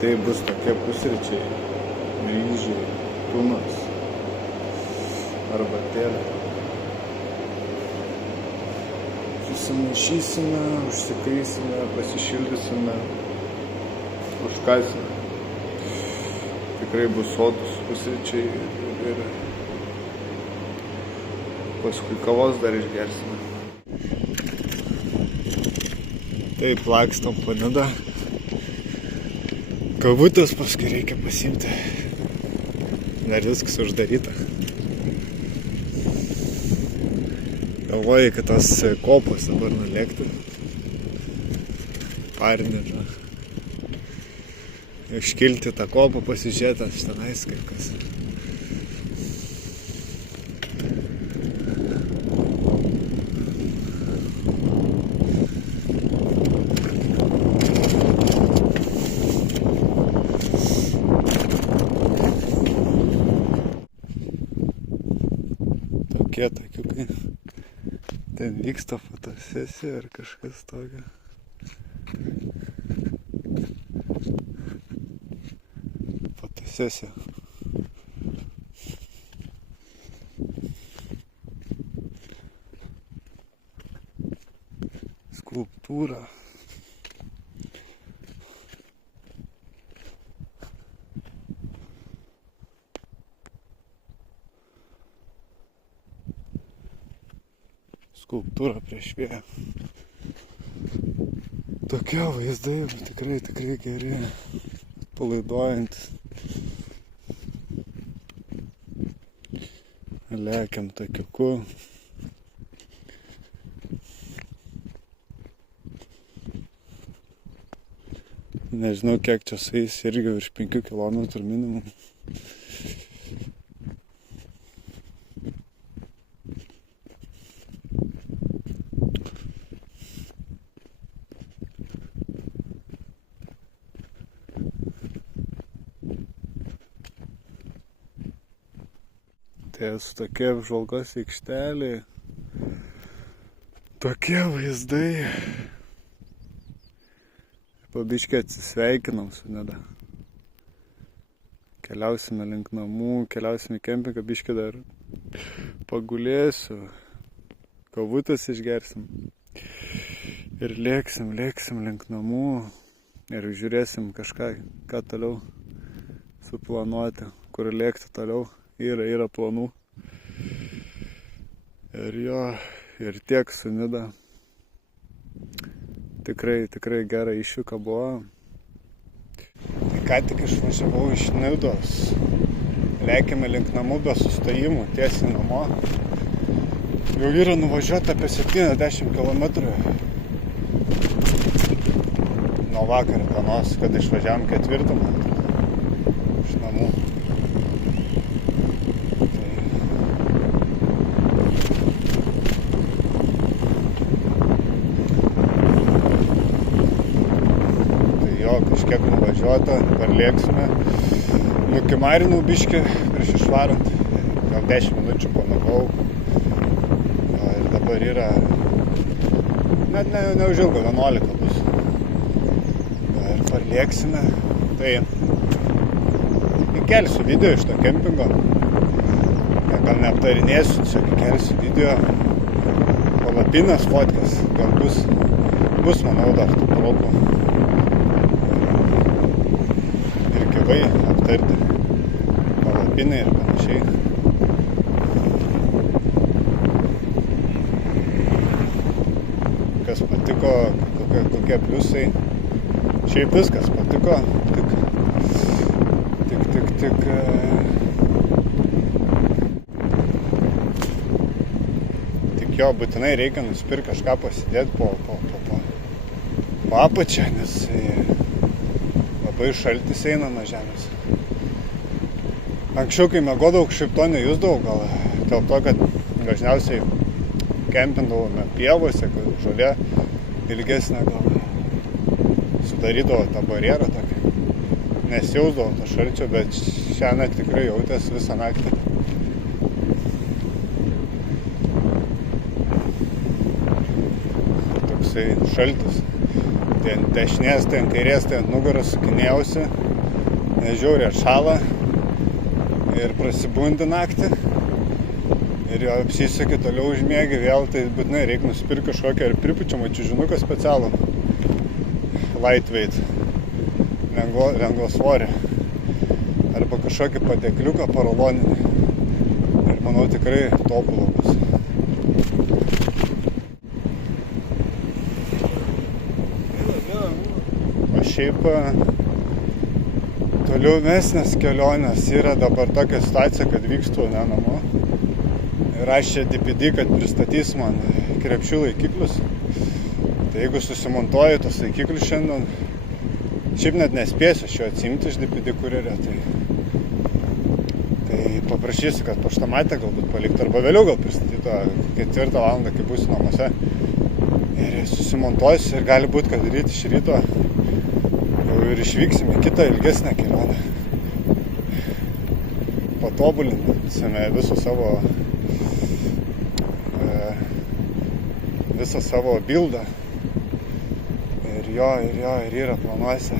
Tai bus tokie pusryčiai, ryžiai, tunas, arbatėlė. Susimaišysime, užsikaisime, pasišildysime, užkasime. Tikrai bus sotus pusryčiai ir paskui kavos dar išgersime. Taip, lakstam po nidą. Kavutės paskui reikia pasiimti. Dar viskas uždaryta. Galvoju, kad tas kopos dabar nulėkti. Parnėžą. Iškilti tą kopą, pasižiūrėti, aš tenais kaip kas. Tokiukai. Ten vyksta fotosesija ar kažkas tokio. Fotosesija. Skulptūra. Skulptūra prieš vėją. Tokie vaizdai tikrai geri, palaiduojantis. Lekiam takiuku. Nežinau, kiek čia sueis, irgi virš 5 km minimum. Tai esu tokie apžvalgos aikšteliai, tokie vaizdai. Pabiškai atsisveikinam su nida. Keliausime link namų, keliausime į kempingą, biškai dar pagulėsiu, kavutės išgersim. Ir lėksim link namų ir žiūrėsim kažką, ką toliau suplanuoti, kur lėkti toliau. Yra planų. Ir tiek su nida. Tikrai gera išvyka buvo. Tai ką tik išvažiavau iš Nidos. Lėkime link namų be sustojimų, tiesiai namo. Jau yra nuvažiuota apie 70 km. Nuo vakar dienos, kad išvažiavom 4 iš namų. Kažkiek nuvažiuota, dabar lėksime. Nukimarinau biškį prieš išvarant, gal 10 minučių pamagau. Ir dabar yra, net neužilgo, 11 bus. Ir parlėksime. Tai įkelsiu video iš to kempingo. Gal neaptarinėsiu, tiesiog įkelsiu video. Palapinės fotkas, gal bus manau dar tų progų. Aptarti palapinę ir panašiai. Kas patiko, kokie pliusai. Šiaip viskas patiko, tik jo būtinai reikia nusipirkti kažką pasidėti po apačią, nes labai šaltis eina nuo žemės. Anksčiau, kai miegodavau, kažkaip to nejusdavau, gal dėl to, kad dažniausiai kempindavome pievose, kad žolė ilgesnė gal sudarydavo tą barjerą tokį. Nesijausdavau to šalčio, bet šiąnakt tikrai jautės visą naktį. Toksai šaltis. Tai ant dešinės, tai ant kairės, tai ant nugaros sukinėjausi. nežiauriai atšąla ir prasibundi naktį ir jo apsisuki, toliau užmiegi vėl, tai būtinai reikia nusipirkti kažkokią ir pripučiamą čiužinuką specialų lightweight, lengvo svorį arba kažkokį padėkliuką poroloninį ir manau tikrai tobulų bus. O šiaip tolimesnės kelionės yra dabar tokia situacija, kad vykstu ne namo. Rašė DPD, kad pristatys man krepšių laikiklius. Tai jeigu susimontuoju tos laikiklius šiandien, šiaip net nespėsiu šio atsimti iš DPD kurjerio, tai paprašysiu, kad paštamatę galbūt palikti, arba vėliau gal pristatyto 4 valandą, kai būsiu namuose. Ir susimontuosiu ir gali būti, kad ryt iš ryto jau ir išvyksim į kitą ilgesnę kelionę. Patobulinsime visą savo bildą ir yra planuose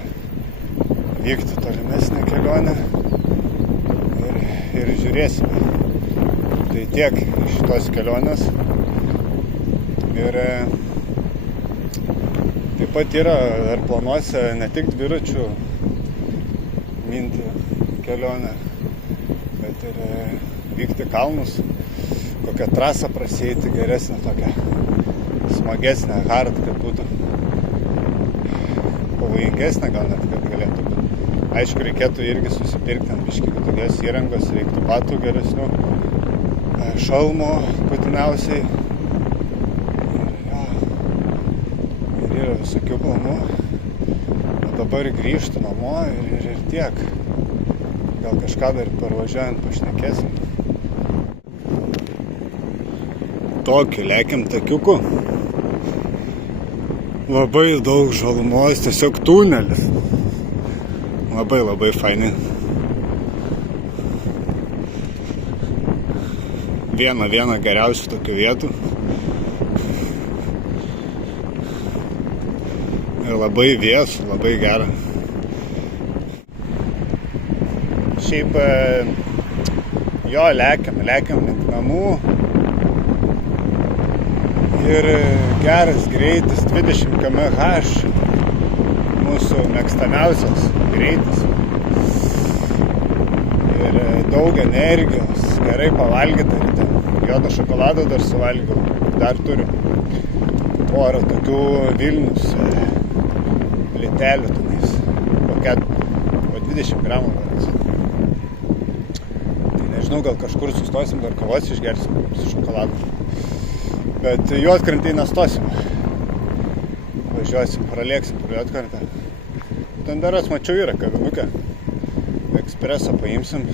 vykti tolimesnę kelionę ir žiūrėsime. Tai tiek iš šitos kelionės ir taip pat yra dar planuose ne tik dviračių minti kelionę, bet ir vykti kalnus, kokią trasą prasieiti geresnę tokią smagesnė, hard, kad būtų pavojingesnė, gal net, kad galėtų būti. Aišku, reikėtų irgi susipirkti ant biškį tokios įrangos, reiktų batų geresnių, šalmo būtiniausiai. Ir yra visokių planų. O dabar grįžtu namo ir tiek. Gal kažką dar parvažiuojant pašnekėsim. Tokį lekiam takiuku. Labai daug žalumos, tiesiog tunelis. Labai faini. Viena geriausių tokių vietų. Ir labai vėsu, labai gera. Šiaip jo lekiam link namų. Ir geras greitis, 20 km/h, mūsų mėgstamiausias greitis. Ir daug energijos, gerai pavalgyta ryte. Juodo šokolado dar suvalgiau, dar turiu porą tokių Vilnius litelių tenais, po 20 gramų varas. Tai nežinau, gal kažkur sustosim, dar kavos išgersim su šokoladu. Bet Juodkrantėj nestosim. Važiuosim, pralėksim pro Juodkrantę. Ten dar mačiau yra kavinukę. Ekspreso paimsim.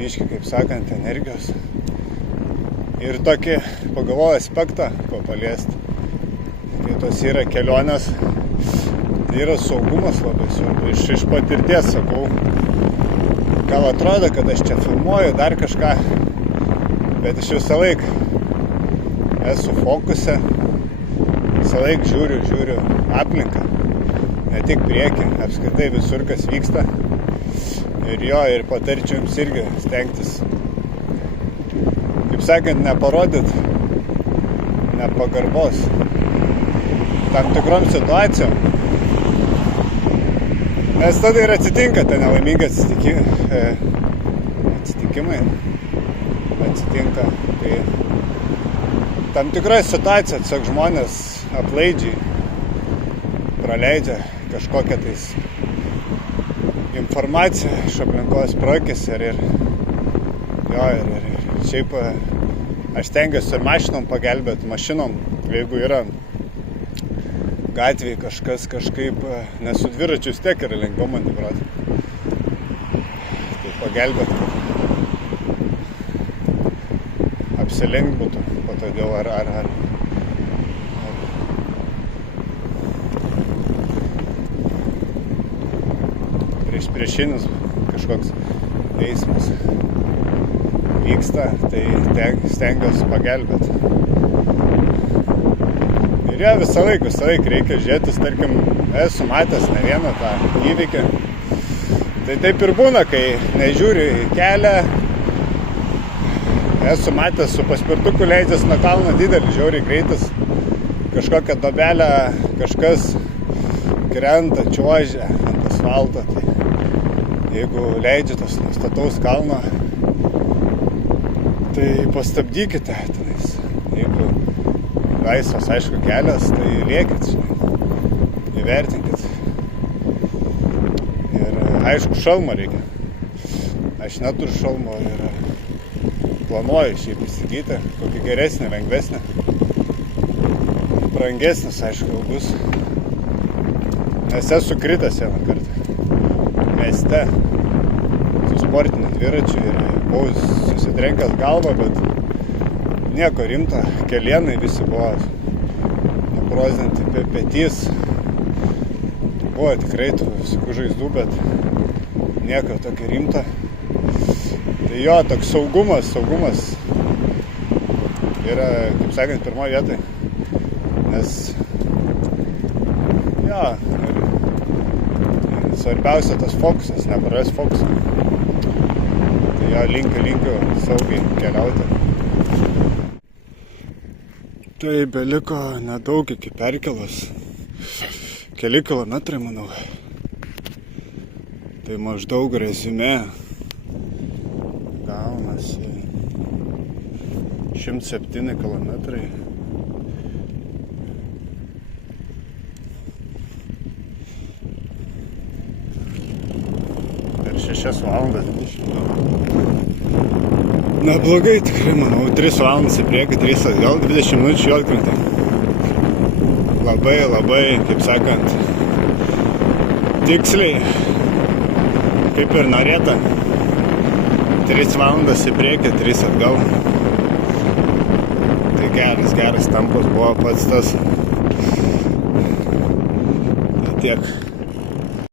Biškį, kaip sakant, energijos. Ir tokį pagalvoju aspektą, ko paliesti. Kai tos yra kelionės, tai yra saugumas labai svarbu. Iš patirties sakau. Gal atrodo, kad aš čia filmuoju dar kažką, bet aš visą laiką esu fokuse, visą laiką žiūriu aplinką, ne tik priekį, apskritai visur, kas vyksta. Ir patarčiau jums irgi stengtis, kaip sakant, neparodyt nepagarbos tam tikrom situacijom. Nes tada ir atsitinka tie nelaimingi atsitikimai. Atsitinka, tai tam tikroje situacijoje tiesiog žmonės aplaidžiai praleidžia kažkokią tais informaciją iš aplinkos prakėsi ir šiaip aš stengiuosi ir mašinom pagelbėti, mašinom, jeigu yra gatvėje kažkas kažkaip, nes su dviračiu vis tiek yra lengviau manevruoti. Tai pagelbėti, apsilenkt būtų patogiau ar priešinis kažkoks eismas vyksta, tai stengiuosi pagelbėti. Ir visą laiką reikia žiūrėtis, tarkim, esu matęs ne vieną tą įvykį, Tai taip ir būna, kai nežiūri į kelią. Esu matęs su paspirtuku leidžias nuo kalno didelį, žiauriai greitis. Kažkokią dobelę kažkas krenta, čiuožia ant asfalto. Tai jeigu leidžiatės nuo stataus kalno, tai pastabdykite tenais. Jeigu laisvas, aišku, kelias, tai lėkit, įvertinkit. Ir aišku, šalmo reikia. Aš neturiu šalmo ir planuoju šiaip įsigyti, kokį geresnį, lengvesnį. Brangesnis, aišku, bus. Nes esu kritęs vieną kartą. Mieste. Su sportiniu dviračiu ir buvau susitrenkęs galvą, bet nieko rimta. Kelienai visi buvo nuprozdinti petys. Buvo tikrai tų visokių žaizdų, bet nieko tokio rimta. Tai jo, toks saugumas yra, kaip sakant, pirmoje vietoje. Nes, jo, ir svarbiausia tas fokusas, nepraras fokusą. Tai jo, linkiu saugiai keliauti. Tai beliko nedaug iki Perkėlos. Keli kilometrai, manau. Tai maždaug reziumė. Gaunasi 107 kilometrai. Per 6 valandas 20. Neblogai tikrai, manau. 3 valandas į priekį, 3 atgal, 20 minučių juodkrantė. Labai, kaip sakant, tiksliai, kaip ir norėta. 3 valandas į priekį, 3 atgal. Tai geras tempas buvo pats tas. Tai tiek.